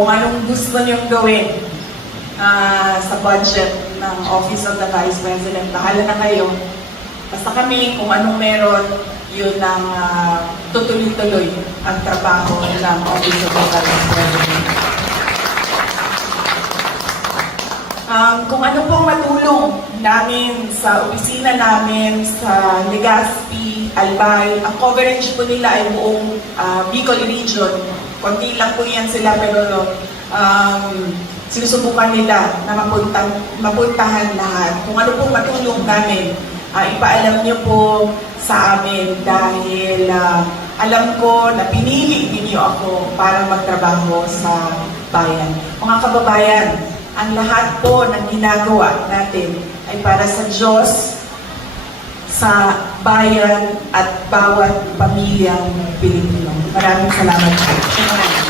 Kung anong gusto niyong gawin ah, sa budget ng Office of the Vice President, bahala na kayo. Basta kami, kung anong meron, yun ang ah, tutuloy-tuloy ang trabaho ng Office of the Vice President. Um, kung ano pong matulong namin sa opisina namin, sa Legazpi, Albay, ang coverage po nila ay buong ah, Bicol region. Konti lang po yan sila pero um, sinusubukan nila na mapunta, mapuntahan lahat. Kung ano pong matulong namin, ah, ipaalam niyo po sa amin dahil ah, alam ko na pinili ninyo ako para magtrabaho sa bayan. Mga kababayan, ang lahat po ng ginagawa natin ay para sa Diyos, sa bayan at bawat pamilyang Pilipino. Maraming salamat po.